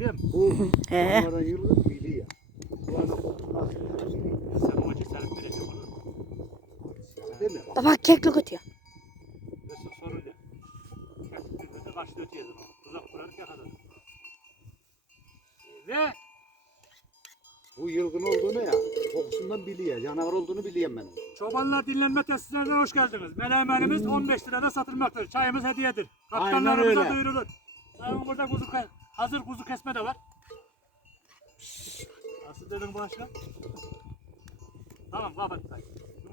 değil mi? Bu He. onların yılgın biliyor. Bu adam nasıl Sen o cesaret vereceksin olur mu? değil mi? Baba keklik ötüyor. Mesut soruyla. Gerçekten birbirine kaçtı öteye zaman. Tuzak kurarak yakaladı. Ve Bu yılgın olduğunu ya, kokusundan biliyor. Canavar olduğunu biliyorum ben. çobanlar dinlenme tesislerine hoş geldiniz. Melemenimiz 15 lirada satılmaktadır. Çayımız hediyedir. Aynen Kaptanlarımıza öyle. duyurulur. Burada hazır kuzu kesme de var. Nasıl dedin başka? Tamam kapat.